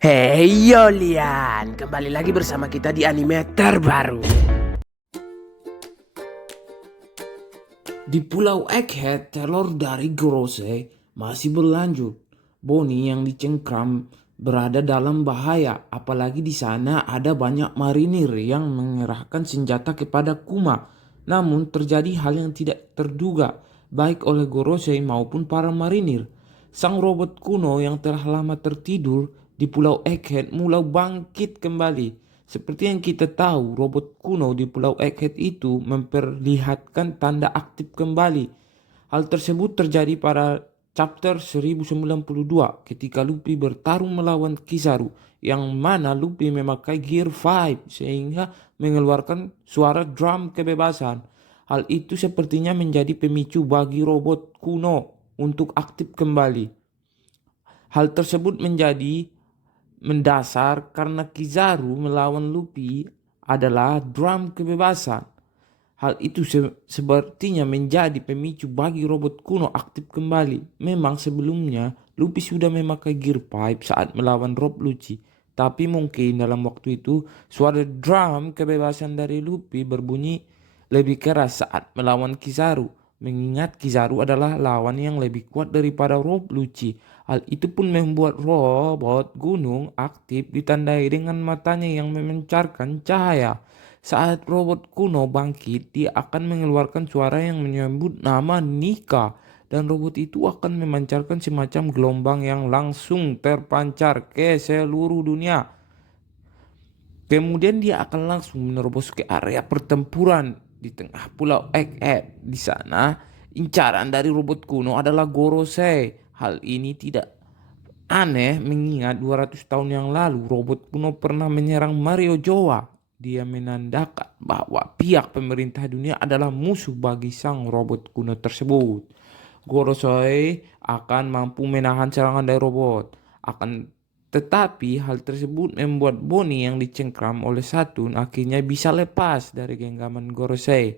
Hey Yolian, kembali lagi bersama kita di anime terbaru. Di Pulau Egghead, teror dari Gorosei masih berlanjut. Bonnie yang dicengkram berada dalam bahaya, apalagi di sana ada banyak marinir yang mengerahkan senjata kepada Kuma. Namun terjadi hal yang tidak terduga, baik oleh Gorosei maupun para marinir. Sang robot kuno yang telah lama tertidur di Pulau Egghead mulai bangkit kembali. Seperti yang kita tahu, robot kuno di Pulau Egghead itu memperlihatkan tanda aktif kembali. Hal tersebut terjadi pada chapter 1092 ketika Luffy bertarung melawan Kizaru, yang mana Luffy memakai Gear 5 sehingga mengeluarkan suara drum kebebasan. Hal itu sepertinya menjadi pemicu bagi robot kuno untuk aktif kembali. Hal tersebut menjadi mendasar karena Kizaru melawan Luffy adalah drum kebebasan. Hal itu sepertinya menjadi pemicu bagi robot kuno aktif kembali. Memang sebelumnya Luffy sudah memakai Gear 5 saat melawan Rob Lucci. Tapi mungkin dalam waktu itu suara drum kebebasan dari Luffy berbunyi lebih keras saat melawan Kizaru. Mengingat Kizaru adalah lawan yang lebih kuat daripada Rob Lucci. Hal itu pun membuat robot gunung aktif ditandai dengan matanya yang memancarkan cahaya. Saat robot kuno bangkit, dia akan mengeluarkan suara yang menyebut nama Nika, dan robot itu akan memancarkan semacam gelombang yang langsung terpancar ke seluruh dunia. Kemudian dia akan langsung menerobos ke area pertempuran di tengah pulau Egghead. Di sana, incaran dari robot kuno adalah Gorosei. Hal ini tidak aneh mengingat 200 tahun yang lalu robot kuno pernah menyerang Mario Joa. Dia menandakan bahwa pihak pemerintah dunia adalah musuh bagi sang robot kuno tersebut. Gorosei akan mampu menahan serangan dari robot. Tetapi hal tersebut membuat Bonnie yang dicengkram oleh Saturn akhirnya bisa lepas dari genggaman Gorosei.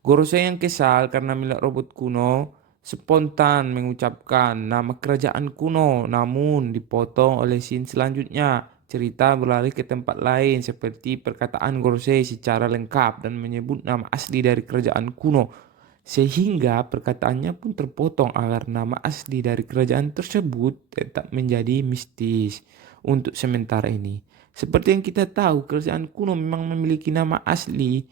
Gorosei yang kesal karena melihat robot kuno spontan mengucapkan nama kerajaan kuno, namun dipotong oleh scene selanjutnya. Cerita berlari ke tempat lain seperti perkataan Gorosei secara lengkap dan menyebut nama asli dari kerajaan kuno. Sehingga perkataannya pun terpotong agar nama asli dari kerajaan tersebut tetap menjadi mistis untuk sementara ini. Seperti yang kita tahu, kerajaan kuno memang memiliki nama asli.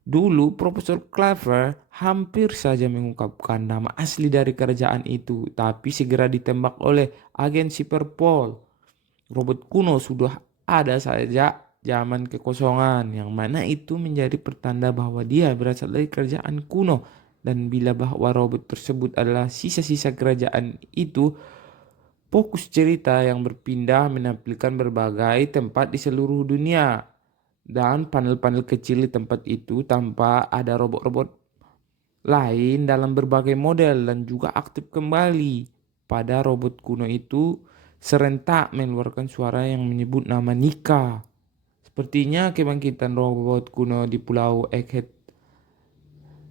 Dulu Profesor Clever hampir saja mengungkapkan nama asli dari kerajaan itu, tapi segera ditembak oleh agen Cyberpol. Robot kuno sudah ada saja zaman kekosongan, yang mana itu menjadi pertanda bahwa dia berasal dari kerajaan kuno. Dan bila bahwa robot tersebut adalah sisa-sisa kerajaan itu, fokus cerita yang berpindah menampilkan berbagai tempat di seluruh dunia. Dan panel-panel kecil di tempat itu tanpa ada robot-robot lain dalam berbagai model dan juga aktif kembali. Pada robot kuno itu serentak mengeluarkan suara yang menyebut nama Nika. Sepertinya kebangkitan robot kuno di Pulau Egghead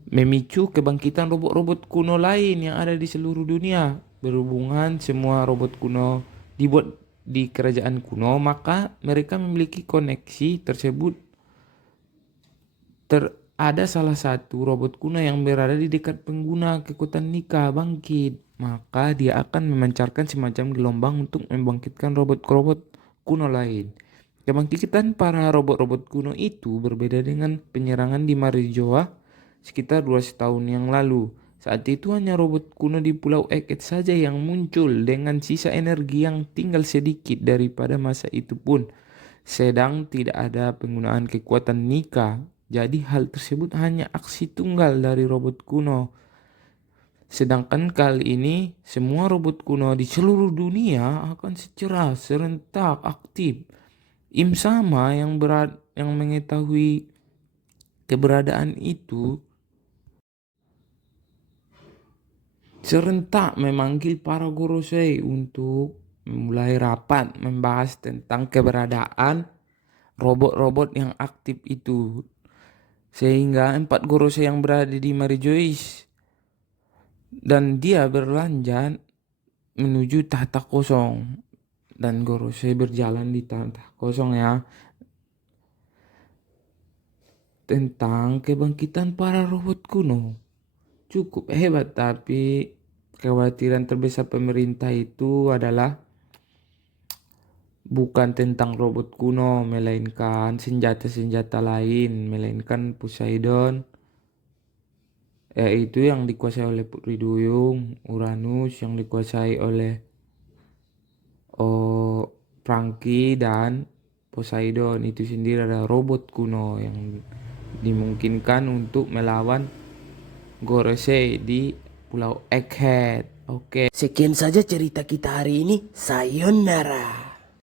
memicu kebangkitan robot-robot kuno lain yang ada di seluruh dunia. Berhubungan semua robot kuno dibuat di kerajaan kuno, maka mereka memiliki koneksi tersebut. Ada salah satu robot kuno yang berada di dekat pengguna kekuatan Nika bangkit, maka dia akan memancarkan semacam gelombang untuk membangkitkan robot-robot kuno lain. Kebangkitan para robot-robot kuno itu berbeda dengan penyerangan di Marijoa sekitar 200 tahun yang lalu. Saat itu hanya robot kuno di Pulau Egghead saja yang muncul dengan sisa energi yang tinggal sedikit daripada masa itu pun. Sedang tidak ada penggunaan kekuatan Nika. Jadi hal tersebut hanya aksi tunggal dari robot kuno. Sedangkan kali ini semua robot kuno di seluruh dunia akan secara serentak aktif. Im Sama yang mengetahui keberadaan itu serentak memanggil para Gorosei untuk memulai rapat membahas tentang keberadaan robot-robot yang aktif itu. Sehingga 4 Gorosei yang berada di Marijois dan dia berlanjut menuju tahta kosong. dan Gorosei berjalan di tanah kosong ya. Tentang kebangkitan para robot kuno. Cukup hebat, tapi kekhawatiran terbesar pemerintah itu adalah bukan tentang robot kuno, melainkan senjata-senjata lain, melainkan Poseidon, yaitu yang dikuasai oleh Putri Duyung, Uranus yang dikuasai oleh Franky, dan Poseidon itu sendiri adalah robot kuno yang dimungkinkan untuk melawan Gorosei di Pulau Egghead. Oke. Sekian saja cerita kita hari ini. Sayonara.